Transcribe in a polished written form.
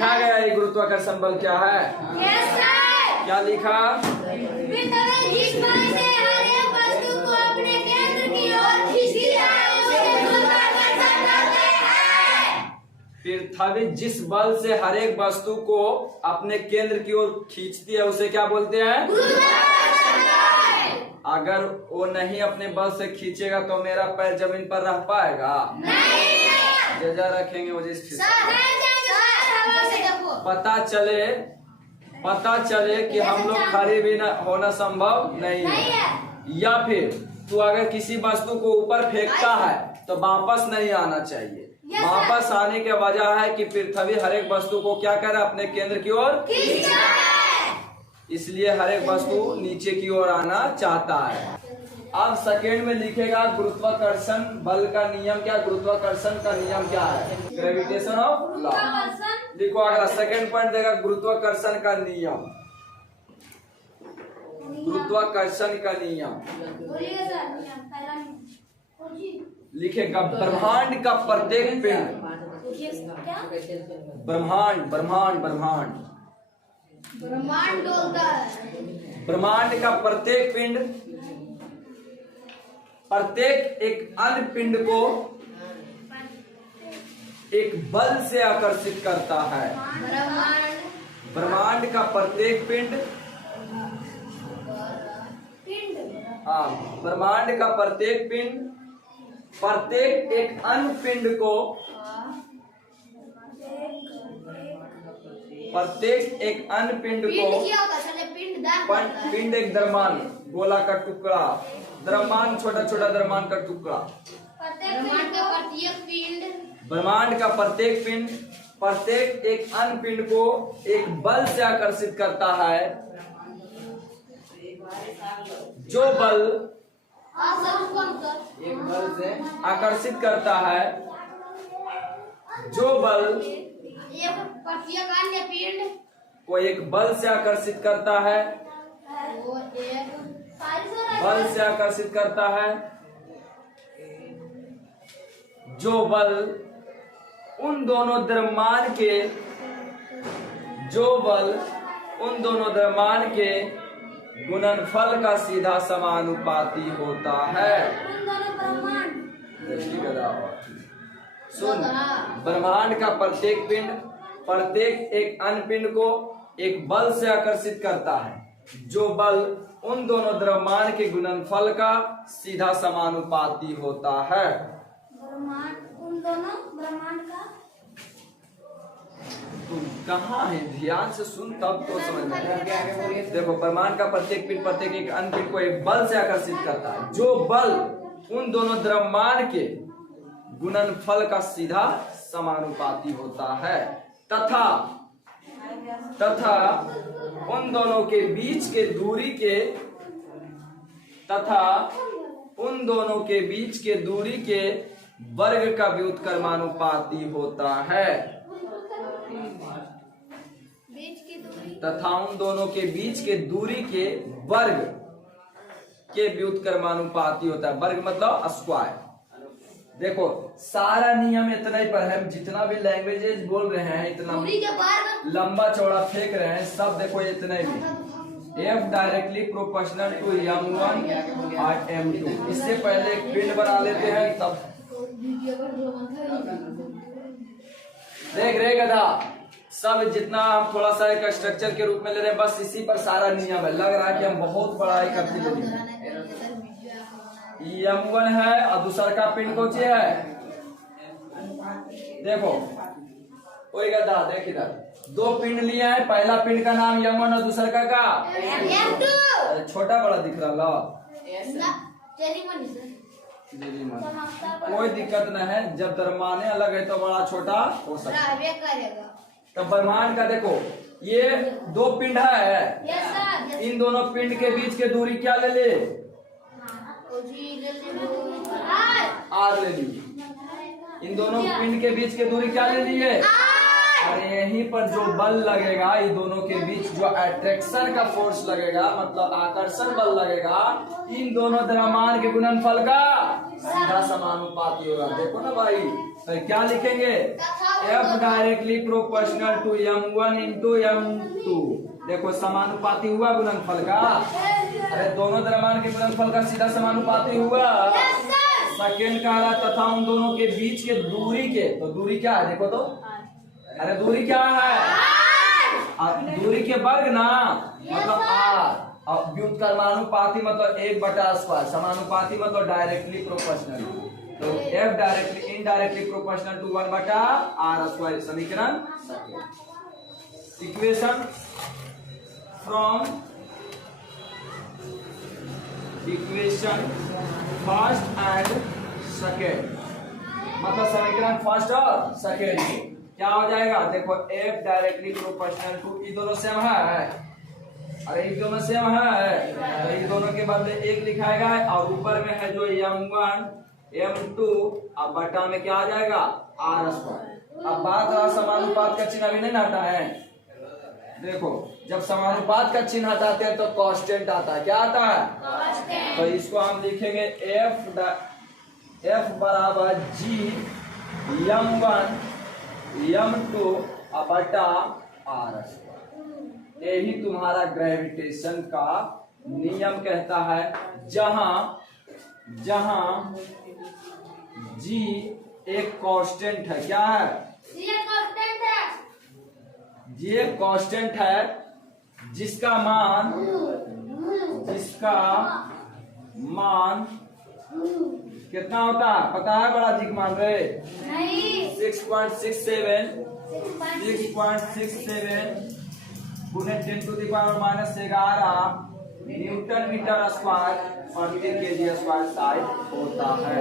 लिखा गया ये गुरुत्वाकर्षण बल क्या है? क्या लिखा? जिस बल से हर एक वस्तु को अपने केंद्र की ओर खींचती है उसे गुरुत्वाकर्षण कहते हैं। पृथ्वी जिस बल से हर एक वस्तु को अपने केंद्र की ओर खींचती है उसे क्या बोलते हैं? अगर वो नहीं अपने बल से खींचेगा तो मेरा पैर जमीन पर रह पाएगा? नहीं। जजा रखेंगे वो जिस पता चले कि हम लोग खड़े भी होना संभव नहीं है। या फिर तू अगर किसी वस्तु को ऊपर फेंकता है तो वापस नहीं आना चाहिए। वापस आने की वजह है कि पृथ्वी हर एक वस्तु को क्या करे? अपने केंद्र की ओर, इसलिए हर एक वस्तु नीचे की ओर आना चाहता है। अब सेकेंड में लिखेगा गुरुत्वाकर्षण बल का नियम क्या? गुरुत्वाकर्षण का नियम क्या है? Gravitation of law. लिखो अगला सेकेंड पॉइंट देगा गुरुत्वाकर्षण का नियम। गुरुत्वाकर्षण का नियम लिखेगा ब्रह्मांड का प्रत्येक पिंड, ब्रह्मांड ब्रह्मांड ब्रह्मांड ब्रह्मांड डोलता है। ब्रह्मांड का प्रत्येक पिंड प्रत्येक एक अन्य पिंड को एक बल से आकर्षित करता है। ब्रह्मांड का प्रत्येक पिंड, हाँ, ब्रह्मांड का प्रत्येक पिंड प्रत्येक एक अन्य पिंड को, प्रत्येक एक अन्य पिंड को, पिंड एक द्रव्यमान गोला का टुकड़ा, द्रव्यमान छोटा छोटा द्रव्यमान का टुकड़ा। ब्रह्मांड का प्रत्येक पिंड प्रत्येक एक अन्य पिंड को एक बल से आकर्षित करता है। जो बल एक बल से आकर्षित करता है, जो बल को एक बल से आकर्षित करता है, बल से आकर्षित करता है। जो बल उन दोनों द्रव्यमान के, जो बल उन दोनों द्रव्यमान के गुणनफल का सीधा समानुपाती होता है। सुन, ब्रह्मांड का प्रत्येक पिंड प्रत्येक एक अन्य पिंड को एक बल से आकर्षित करता है। जो बल उन दोनों द्रव्यमान के गुणनफल का सीधा समानुपाती होता है। उन दोनों ब्रह्मांड का, तुम कहाँ है? ध्यान से सुन तब तो समझ में। देखो, ब्रह्मांड का प्रत्येक पिंड प्रत्येक एक अन्य पिंड को एक बल से आकर्षित करता है। जो बल उन दोनों द्रव्यमान के गुणनफल का सीधा समानुपाती होता है तथा उन दोनों के बीच के दूरी के दूरी के वर्ग का व्युत्क्रमानुपाती होता है। तथा उन दोनों के बीच के दूरी के वर्ग के व्युत्क्रमानुपाती होता है। वर्ग मतलब स्क्वायर। देखो, सारा नियम इतना ही पर है। जितना भी लैंग्वेजेस बोल रहे हैं, इतना लंबा चौड़ा फेंक रहे हैं, सब देखो इतना ही। F directly proportional to m1 और m2। इससे पहले एक पिंड बना लेते हैं, तब देख रहे गधा, सब जितना हम थोड़ा सा एक स्ट्रक्चर के रूप में ले रहे हैं, बस इसी पर सारा नियम है। लग रहा है कि हम बहुत पढ़ाई करते हैं। m1 है और दूसरा का पिंड कौन सी है? देखो, कोई गधा देख इधर, दो पिंड लिए हैं। पहला पिंड का नाम m1 और दूसरा का m2। छोटा बड़ा दिख रहा ला, कोई दिक्कत नहीं है। जब द्रव्यमान अलग है तो बड़ा छोटा हो सकता है। तब ब्रह्मांड का देखो, ये दो पिंड है। इन दोनों पिंड के बीच के दूरी क्या ले ले? आर ले ली। इन दोनों पिंड के बीच के दूरी क्या ले लिए? और यहीं पर जो बल लगेगा, ये दोनों के बीच जो अट्रैक्शन का फोर्स लगेगा, मतलब आकर्षण बल लगेगा, इन दोनों द्रव्यमान के गुणनफल का सीधा समानुपाती होगा। देखो ना भाई, तो क्या लिखेंगे? F directly proportional to m1 into m2। देखो समानुपाती हुआ गुणनफल का, अरे दोनों द्रव्यमान के गुणनफल का सीधा समानुपाती हुआ। सेकेंड कह रहा तथा उन दोनों के बीच के दूरी के, तो दूरी क्या है देखो तो, अरे दूरी क्या है? दूरी के वर्ग ना, मतलब r। और व्युत्क्रमानुपाती मतलब 1/² समानुपाती मतलब डायरेक्टली प्रोपोर्शनल। तो F directly indirectly proportional to 1/r²। समीकरण equation from equation first and second, मतलब समीकरण फर्स्ट और सेकेंड क्या हो जाएगा? देखो F डायरेक्टली प्रोपोर्शनल टू, ये दोनों सेम है, अरे ये दोनों सेम है, तो ये दोनों के बदले एक लिखाएगा और ऊपर में है जो m1 m2, अब बटा में क्या आ जाएगा? r²। अब बात रहा समानुपात का चिन्ह अभी नहीं हटा है। देखो जब समानुपात का चिन्ह हटाते हैं तो कांस्टेंट आता है, क्या आता है? तो इसको हम लिखेंगे F बराबर G m1 m2 बटा r²। यही तुम्हारा ग्रेविटेशन का नियम कहता है, जहां G एक कांस्टेंट है। क्या है? ये कांस्टेंट है। G एक कांस्टेंट है जिसका मान कितना होता है पता है? बड़ा जी मान रहे? नहीं। 6.67 गुने 10⁻⁻11 न्यूटन मीटर स्क्वायर प्रति kg² होता है।